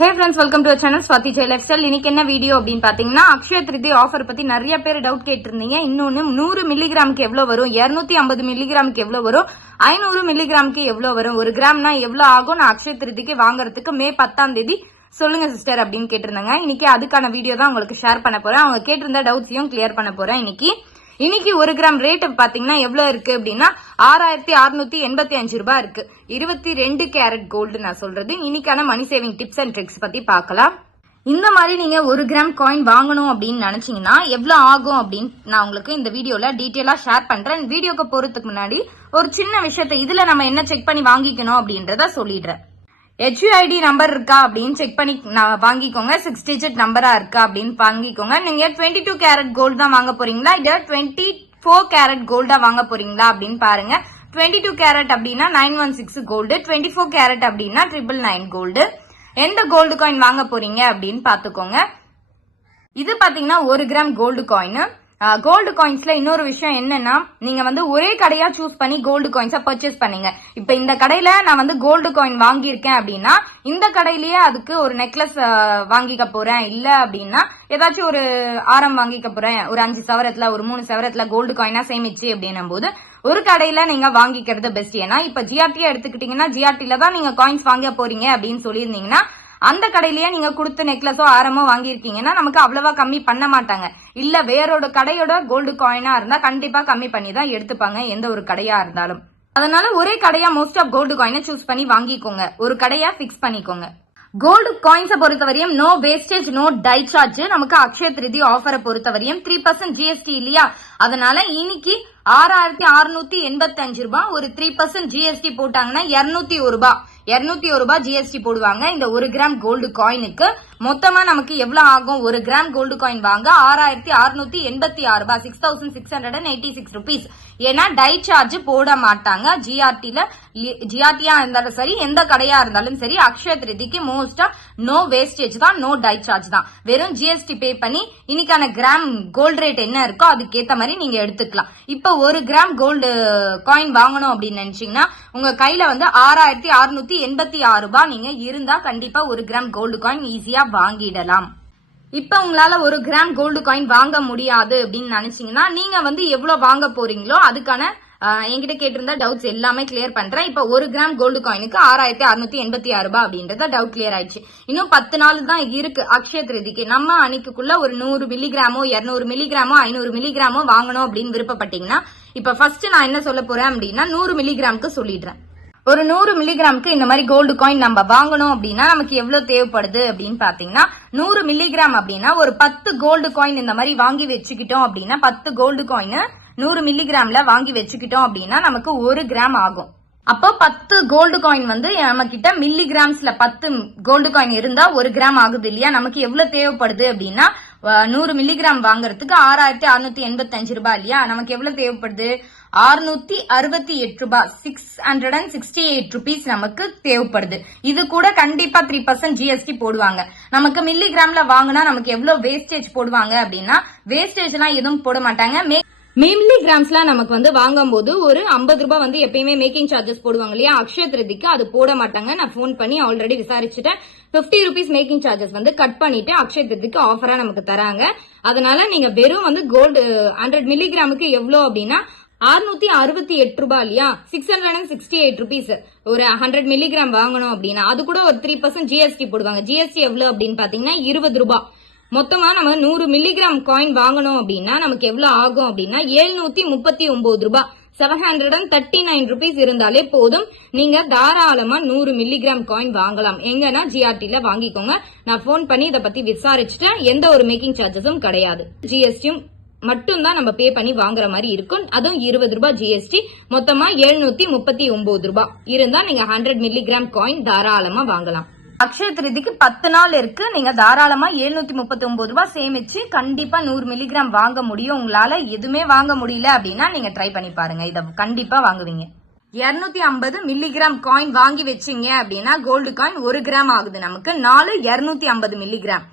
Hey friends welcome to channel Swathi Jai lifestyle இன்னைக்கு என்ன video அப்படின்னு பாத்தீங்கன்னா அக்ஷய திருதி ஆஃபர் பத்தி நிறைய பேர் டவுட் கேட்டிருந்தீங்க. இன்னொன்னு நூறு மில்லிகிராமுக்கு எவ்வளவு வரும்? 250 ஐம்பது மில்லிகிராமுக்கு எவ்வளவு வரும்? ஐநூறு மில்லிகிராமுக்கு எவ்வளவு வரும்? ஒரு கிராம்னா எவ்வளவு ஆகும் நான் அக்ஷய திருதிக்கு வாங்குறதுக்கு மே பத்தாம் தேதி. சொல்லுங்க சிஸ்டர் அப்படின்னு கேட்டிருந்தாங்க. இன்னைக்கு அதுக்கான வீடியோ தான் உங்களுக்கு ஷேர் பண்ண போறேன். அவங்க கேட்டிருந்த டவுட்ஸையும் கிளியர் பண்ண போறேன் இன்னைக்கு. இன்னைக்கு ஒரு கிராம் ரேட் பாத்தீங்கன்னா எவ்வளவு இருக்கு அப்படின்னா ஆறாயிரத்தி அறுநூத்தி எண்பத்தி அஞ்சு ரூபாய் இருக்கு. இருபத்தி ரெண்டு கேரட் கோல்டு நான் சொல்றது. இன்னைக்கான money saving tips and tricks பத்தி பார்க்கலாம். இந்த மாதிரி நீங்க ஒரு கிராம் காயின் வாங்கணும் அப்படின்னு நினைச்சீங்கன்னா எவ்வளவு ஆகும் அப்படின்னு நான் உங்களுக்கு இந்த வீடியோல டீட்டெயிலா ஷேர் பண்றேன். வீடியோக்கு போறதுக்கு முன்னாடி ஒரு சின்ன விஷயத்த இதுல நம்ம என்ன செக் பண்ணி வாங்கிக்கணும் அப்படின்றத சொல்லிடுறேன். ஹெச்யூஐடி நம்பர் இருக்கா அப்படின்னு செக் பண்ணி நான் வாங்கிக்கோங்க. சிக்ஸ் டிஜிட் நம்பரா இருக்கா அப்படின்னு வாங்கிக்கோங்க. நீங்க டுவெண்ட்டி டூ கேரட் கோல்டு தான் வாங்க போறீங்களா? இல்ல டுவெண்ட்டி ஃபோர் கேரட் கோல்டா வாங்க போறீங்களா அப்படின்னு பாருங்க. டுவெண்ட்டி டூ கேரட் அப்படின்னா nine one six gold twenty four carat அப்படின்னா ட்ரிபிள் நைன் கோல்டு எந்த கோல்டு காயின் வாங்க போறீங்க அப்படின்னு பாத்துக்கோங்க இது பாத்தீங்கன்னா ஒரு கிராம் கோல்டு காயின் கோல்டு காயின்ஸ்ல இன்னொரு விஷயம் என்னன்னா நீங்க வந்து ஒரே கடையா சூஸ் பண்ணி கோல்டு காயின்ஸை பர்ச்சேஸ் பண்ணீங்க. இப்ப இந்த கடையில நான் வந்து கோல்டு காயின் வாங்கியிருக்கேன் அப்படின்னா இந்த கடையிலேயே அதுக்கு ஒரு நெக்லஸ் வாங்கிக்க போறேன். இல்ல அப்படின்னா ஏதாச்சும் ஒரு ஆரம் வாங்கிக்க போறேன். ஒரு அஞ்சு சவரத்துல ஒரு மூணு சவரத்துல கோல்டு காயினா சேமிச்சு அப்படின்னும் போது ஒரு கடையில நீங்க வாங்கிக்கிறது பெஸ்ட் ஏன்னா இப்ப ஜிஆர்டி எடுத்துக்கிட்டீங்கன்னா ஜிஆர்டில தான் நீங்க காயின்ஸ் வாங்க போறீங்க அப்படின்னு சொல்லியிருந்தீங்கன்னா அந்த கடையிலேயே நீங்க கொடுத்த நெக்லஸோ ஆரமோ வாங்கியிருக்கீங்கன்னா நமக்கு அவ்வளவா கம்மி பண்ண மாட்டாங்க. இல்ல வேறோட கடையோட கோல்டு காயினா இருந்தா கண்டிப்பா கம்மி பண்ணி தான் எடுத்துப்பாங்க எந்த ஒரு கடையா இருந்தாலும். அதனால ஒரே கடையா மோஸ்ட் ஆஃப் கோல்டு காயினை சூஸ் பண்ணி வாங்கிக்கோங்க. ஒரு கடையா பிக்ஸ் பண்ணிக்கோங்க. கோல்டு காயின்ஸை பொறுத்தவரையும் no wastage no die charge நமக்கு அக்ஷய திருதி ஆஃபரை பொறுத்தவரையும் த்ரீ பர்சன்ட் ஜிஎஸ்டி இல்லையா? அதனால இன்னைக்கு ஆறாயிரத்தி அறுநூத்தி எண்பத்தி அஞ்சு ரூபாய் ஒரு த்ரீ பர்சன்ட் ஜிஎஸ்டி போட்டாங்கன்னா இருநூத்தி ஒரு ரூபாய். இருநூத்தி ஒரு ரூபாய் ஜிஎஸ்டி போடுவாங்க. இந்த ஒரு கிராம் கோல்டு காயினுக்கு மொத்தமா நமக்கு எவ்வளவு ஆகும்? ஒரு கிராம் கோல்டு காயின் வாங்க ஆறாயிரத்தி அறுநூத்தி எண்பத்தி ஆறு ரூபாய் six thousand six hundred and eighty six rupees ஏன்னா டை சார்ஜ் போட மாட்டாங்க. ஜிஆர்டில ஜிஆர்டியா இருந்தாலும் சரி எந்த கடையா இருந்தாலும் சரி அக்ஷய திருதிக்கு மோஸ்டா நோ வேஸ்டேஜ் தான் நோ டை சார்ஜ் தான். வெறும் ஜிஎஸ்டி பே பண்ணி இன்னைக்கான கிராம் கோல்டு ரேட் என்ன இருக்கோ அதுக்கேத்த மாதிரி நீங்க எடுத்துக்கலாம். இப்ப ஒரு கிராம் கோல்டு காயின் வாங்கணும் அப்படின்னு நினைச்சீங்கன்னா உங்க கையில வந்து ஆறாயிரத்தி அறுநூத்தி எண்பத்தி ஆறு ரூபாய் நீங்க இருந்தா கண்டிப்பா ஒரு கிராம் கோல்டு காயின் ஈஸியா வாங்கிடலாம். இப்ப உங்களால ஒரு கிராம் கோல்டு காயின் வாங்க முடியாது அப்படின்னு நினைச்சீங்கன்னா நீங்க வந்து எவ்வளவு வாங்க போறீங்களோ அதுக்கான என்கிட்ட கேட்டிருந்த டவுட்ஸ் எல்லாமே கிளியர் பண்றேன். இப்ப ஒரு கிராம் கோல்டு காயினுக்கு ஆறாயிரத்தி அறுநூத்தி எண்பத்தி ஆறு ரூபாய் அப்படின்றத டவுட் கிளியர் ஆயிடுச்சு. இன்னும் பத்து நாள் தான் இருக்கு அக்ஷய திருதிக்கு. நம்ம அன்னைக்குள்ள ஒரு நூறு மில்லிகிராமோ இருநூறு மில்லிகிராமோ ஐநூறு மில்லிகிராமோ வாங்கணும் அப்படின்னு விருப்பப்பட்டீங்கன்னா இப்ப ஃபர்ஸ்ட் நான் என்ன சொல்ல போறேன் அப்படின்னா நூறு மில்லிகிராமுக்கு சொல்லிடுறேன். ஒரு நூறு மில்லிகிராமுக்கு இந்த மாதிரி கோல்டு காயின் நம்ம வாங்கணும் அப்படின்னா நமக்கு எவ்வளவு தேவைப்படுது அப்படின்னு பாத்தீங்கன்னா நூறு மில்லிகிராம் அப்படின்னா ஒரு பத்து கோல்டு காயின் இந்த மாதிரி வாங்கி வச்சுக்கிட்டோம் அப்படின்னா பத்து கோல்டு காயின் நூறு மில்லிகிராம்ல வாங்கி வச்சுக்கிட்டோம் அப்படின்னா நமக்கு ஒரு கிராம் ஆகும். அப்போ பத்து கோல்டு காயின் வந்து நம்ம கிட்ட மில்லி கிராம்ஸ்ல பத்து கோல்டு காயின் இருந்தா ஒரு கிராம் ஆகுது இல்லையா? நமக்கு எவ்வளவு தேவைப்படுது அப்படின்னா நூறு மில்லிகிராம் வாங்குறதுக்கு ஆறாயிரத்தி அறுநூத்தி எண்பத்தி அஞ்சு ரூபாய் இல்லையா நமக்கு எவ்வளவு தேவைப்படுது? அறுநூத்தி அறுபத்தி எட்டு ரூபாய். Six hundred and sixty eight rupees நமக்கு தேவைப்படுது. இது கூட கண்டிப்பா த்ரீ பர்சன்ட் ஜிஎஸ்டி போடுவாங்க. நமக்கு மில்லிகிராம்ல வாங்கினா நமக்கு எவ்வளவு வேஸ்டேஜ் போடுவாங்க அப்படின்னா வேஸ்டேஜ் எல்லாம் எதுவும் போட மாட்டாங்க. மே- கிராம்ஸ்லாம் நமக்கு வந்து வாங்கும்போது ஒரு ஐம்பது ரூபாய் வந்து எப்பயுமே மேக்கிங் சார்ஜஸ் போடுவாங்க இல்லையா? அக்ஷய திருதிக்கு அது போட மாட்டாங்க. நான் ஃபோன் பண்ணி ஆல்ரெடி விசாரிச்சுட்டேன். 50 ருபீஸ் மேக்கிங் சார்ஜஸ் வந்து கட் பண்ணிட்டு அக்ஷய திருதிக்கு ஆஃபரா நமக்கு தராங்க. அதனால நீங்க வெறும் வந்து கோல்டு ஹண்ட்ரட் மில்லிகிராமுக்கு எவ்வளவு அப்படின்னா அறுநூத்தி அறுபத்தி எட்டு ரூபாய் இல்லையா? Six hundred and sixty eight rupees ஒரு ஹண்ட்ரட் மில்லிகிராம் வாங்கணும் அப்படின்னா அது கூட ஒரு த்ரீ பர்சன்ட் ஜிஎஸ்டி போடுவாங்க. ஜிஎஸ்டி எவ்வளவு அப்படின்னு பாத்தீங்கன்னா இருபது ரூபாய். மொத்தமா நம்ம நூறு மில்லிகிராம் காயின் வாங்கணும் அப்படின்னா நமக்கு எவ்வளவு ஆகும் அப்படின்னா எழுநூத்தி முப்பத்தி ஒன்பது ரூபாய். Seven hundred and thirty nine rupees இருந்தாலே போதும். நீங்க தாராளமா நூறு மில்லிகிராம் காயின் வாங்கலாம். எங்கன்னா ஜிஆர்டில வாங்கிக்கோங்க. நான் ஃபோன் பண்ணி இதை பத்தி விசாரிச்சுட்டேன் எந்த ஒரு மேக்கிங் சார்ஜஸும் கிடையாது. ஜிஎஸ்டியும் மட்டும் தான் நம்ம பே பண்ணி வாங்குற மாதிரி இருக்கும். அதுவும் இருபது ரூபாய் ஜிஎஸ்டி மொத்தமா எழுநூத்தி முப்பத்தி ஒன்பது ரூபாய். இருந்தா நீங்க ஹண்ட்ரட் மில்லிகிராம் காயின் தாராளமா வாங்கலாம். அக்ஷய திருதிக்கு பத்து நாள் இருக்கு. நீங்க தாராளமா எழுநூத்தி முப்பத்தி ஒன்பது ரூபாய் சேமிச்சு கண்டிப்பா நூறு மில்லிகிராம் வாங்க முடியும். உங்களால எதுவுமே வாங்க முடியல அப்படின்னா நீங்க ட்ரை பண்ணி பாருங்க. இத கண்டிப்பா வாங்குவீங்க. 250 ஐம்பது மில்லிகிராம் காயின் வாங்கி வச்சீங்க அப்படின்னா கோல்டு காயின் ஒரு கிராம் ஆகுது நமக்கு. நாலு 250 ஐம்பது மில்லிகிராம்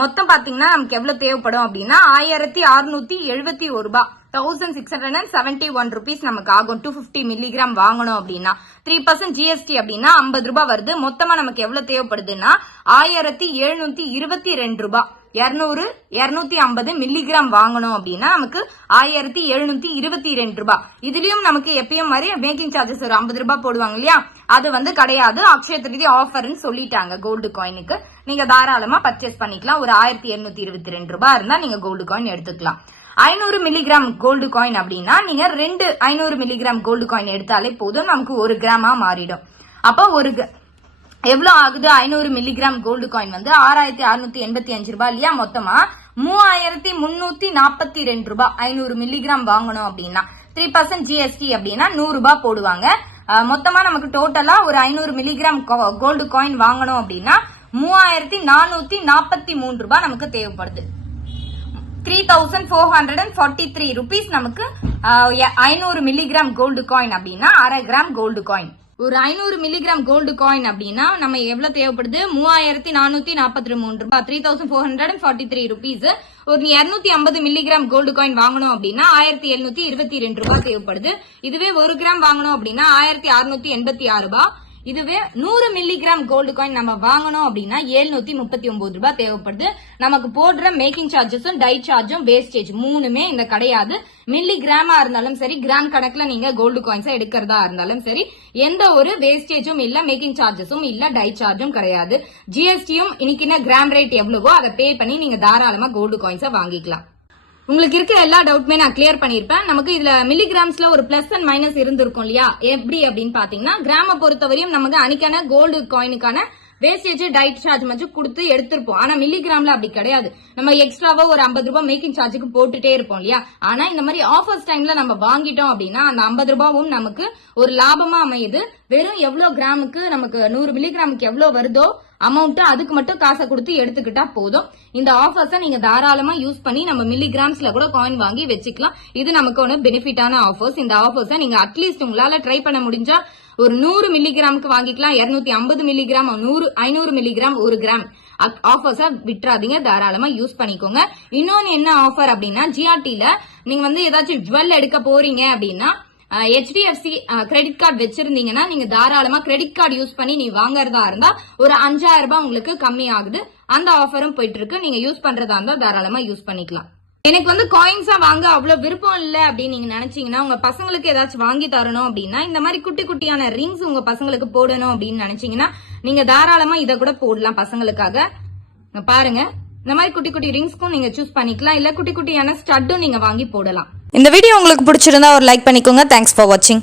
மொத்தம் பாத்தீங்கன்னா நமக்கு எவ்வளவு தேவைப்படும் அப்படின்னா ஆயிரத்தி அறுநூத்தி எழுபத்தி ஒரு ரூபாய் thousand six hundred and seventy one rupees நமக்கு ஆகும். டூ பிப்டி மில்லிகிராம் வாங்கணும் அப்படின்னா. த்ரீ பர்சன்ட் ஜிஎஸ்டி அப்படின்னா ஐம்பது ரூபாய் வருது. மொத்தமா நமக்கு எவ்வளவு தேவைப்படுதுன்னா ஆயிரத்தி எழுநூத்தி இருபத்தி ரெண்டு ரூபாய் இருநூறு இருநூத்தி ஐம்பது மில்லிகிராம் வாங்கணும் அப்படின்னா நமக்கு ஆயிரத்தி எழுநூத்தி இருபத்தி ரெண்டு ரூபாய் இதுலயும் நமக்கு எப்பயும் மாதிரி மேக்கிங் சார்ஜஸ் ஒரு ஐம்பது ரூபாய் போடுவாங்க இல்லையா? அது வந்து கிடையாது. அக்ஷய திருதி ஆஃபர்னு சொல்லிட்டாங்க கோல்டு காயினுக்கு நீங்க தாராளமா பர்ச்சேஸ் பண்ணிக்கலாம். ஒரு ஆயிரத்தி எண்ணூத்தி இருபத்தி ரெண்டு ரூபாய் இருந்தா நீங்க கோல்டு காயின் எடுத்துக்கலாம். ஐநூறு மில்லிகிராம் கோல்டு காயின் அப்படின்னா நீங்க ரெண்டு ஐநூறு மில்லிகிராம் கோல்டு காயின் எடுத்தாலே போதும். நமக்கு ஒரு கிராமா மாறிடும். அப்போ ஒரு எவ்வளவு ஆகுது? ஐநூறு மில்லிகிராம் கோல்டு காயின் வந்து ஆறாயிரத்தி அறுநூத்தி எண்பத்தி அஞ்சு ரூபாய் இல்லையா மொத்தமா? மூவாயிரத்தி முன்னூத்தி நாற்பத்தி ரெண்டு ரூபாய் ஐநூறு மில்லிகிராம் வாங்கணும் அப்படின்னா. த்ரீ பர்சன்ட் ஜிஎஸ்டி அப்படின்னா நூறு ரூபாய் போடுவாங்க. மொத்தமா நமக்கு டோட்டலா ஒரு ஐநூறு மில்லிகிராம் கோல்டு காயின் வாங்கணும் அப்படின்னா மூவாயிரத்தி நானூத்தி நாற்பத்தி மூன்று ரூபாய் நமக்கு தேவைப்படுது. Three thousand four hundred and forty three rupees நமக்கு ஐநூறு மில்லிகிராம் கோல்டு காயின் அப்படின்னா அரை கிராம் கோல்டு காயின் ஒரு ஐநூறு மில்லிகிராம் கோல்டு காயின் அப்படின்னா நம்ம எவ்வளவு தேவைப்படுது? மூவாயிரத்தி நானூத்தி நாற்பத்தி மூணு ரூபாய். Three thousand four hundred and forty three rupees ஒரு இருநூத்தி ஐம்பது மில்லிகிராம் கோல்டு காயின் வாங்கணும் அப்படின்னா ஆயிரத்தி எழுநூத்தி இருபத்தி ரெண்டு ரூபாய் தேவைப்படுது. இதுவே ஒரு கிராம் வாங்கணும் அப்படின்னா ஆயிரத்தி அறுநூத்தி எண்பத்தி ஆறு ரூபாய். இதுவே நூறு மில்லிகிராம் கோல்டு காயின் நம்ம வாங்கணும் அப்படின்னா எழுநூத்தி முப்பத்தி ஒன்பது ரூபாய் தேவைப்படுது. நமக்கு போடுற மேக்கிங் சார்ஜஸும் டை சார்ஜும் வேஸ்டேஜ் மூணுமே இந்த கிடையாது. மில்லி கிராமா இருந்தாலும் சரி கிராம் கணக்குல நீங்க கோல்டு காயின்ஸா எடுக்கிறதா இருந்தாலும் சரி எந்த ஒரு வேஸ்டேஜும் இல்ல மேக்கிங் சார்ஜஸும் இல்ல டை சார்ஜும் கிடையாது. ஜிஎஸ்டியும் இன்னைக்கு கிராம் ரேட் எவ்வளவோ அதை பே பண்ணி நீங்க தாராளமா கோல்டு காயின்ஸை வாங்கிக்கலாம். உங்களுக்கு இருக்கிற எல்லா டவுட்டுமே நான் கிளியர் பண்ணிருப்பேன் நமக்கு இதுல மில்லிகிராம்ஸ்ல ஒரு பிளஸ் அண்ட் மைனஸ் இருந்திருக்கும் இல்லையா? எப்படி அப்படின்னு பாத்தீங்கன்னா கிராம பொறுத்தவரையும் நமக்கு அன்னைக்கான கோல்டு காயினுக்கான வேஸ்டேஜ் டைட் சார்ஜ் மட்டும் கொடுத்து எடுத்திருப்போம். ஆனா மில்லிகிராம்ல அப்படி கிடையாது. நம்ம எக்ஸ்ட்ராவா ஒரு ஐம்பது ரூபாய் மேக்கிங் சார்ஜுக்கு போட்டுட்டே இருப்போம் இல்லையா? ஆனா இந்த மாதிரி ஆஃபர்ஸ் டைம்ல நம்ம வாங்கிட்டோம் அப்படின்னா அந்த ஐம்பது ரூபாவும் நமக்கு ஒரு லாபமா அமையுது. வெறும் எவ்வளவு கிராமுக்கு நமக்கு நூறு மில்லிகிராமுக்கு எவ்வளவு வருதோ அமௌண்ட் அதுக்கு மட்டும் காசை கொடுத்து எடுத்துக்கிட்டா போதும். இந்த ஆஃபர்ஸை நீங்க தாராளமா யூஸ் பண்ணி நம்ம மில்லிகிராம்ஸ்ல கூட காயின் வாங்கி வச்சுக்கலாம். இது நமக்கு ஒன்று பெனிஃபிட்டான ஆஃபர்ஸ் இந்த ஆஃபர்ஸை நீங்க அட்லீஸ்ட் உங்களால ட்ரை பண்ண முடிஞ்சா ஒரு நூறு மில்லிகிராமுக்கு வாங்கிக்கலாம். இருநூத்தி ஐம்பது மில்லிகிராம் நூறு ஐநூறு மில்லிகிராம் ஒரு கிராம் ஆஃபர்ஸை விட்டுறாதீங்க. தாராளமா யூஸ் பண்ணிக்கோங்க. இன்னொன்னு என்ன ஆஃபர் அப்படின்னா ஜிஆர்டில நீங்க வந்து ஏதாச்சும் ஜுவல் எடுக்க போறீங்க அப்படின்னா ஹெச்டிஎஃப்சி கிரெடிட் கார்டு வச்சிருந்தீங்கன்னா நீங்க தாராளமா கிரெடிட் கார்டு யூஸ் பண்ணி நீ வாங்குறதா இருந்தா ஒரு அஞ்சாயிரம் ரூபாய் உங்களுக்கு கம்மி ஆகுது அந்த ஆஃபரும் போயிட்டு இருக்கு நீங்க யூஸ் பண்றதா இருந்தா தாராளமா யூஸ் பண்ணிக்கலாம். எனக்கு வந்து காயின்ஸா வாங்க அவ்வளவு விருப்பம் இல்ல அப்படின்னு நீங்க நினைச்சீங்கன்னா உங்க பசங்களுக்கு ஏதாச்சும் வாங்கி தரணும் அப்படின்னா இந்த மாதிரி குட்டி குட்டியான ரிங்ஸ் உங்க பசங்களுக்கு போடணும் அப்படின்னு நினைச்சீங்கன்னா நீங்க தாராளமா இதை கூட போடலாம் பசங்களுக்காக. பாருங்க. இந்த மாதிரி குட்டி குட்டி ரிங்ஸ்க்கும் நீங்க சூஸ் பண்ணிக்கலாம். இல்ல குட்டி குட்டியான ஸ்டட்டும் நீங்க வாங்கி போடலாம். இந்த வீடியோ உங்களுக்கு பிடிச்சிருந்தா ஒரு லைக் பண்ணிக்கோங்க. தேங்க்ஸ் ஃபார் வாட்சிங்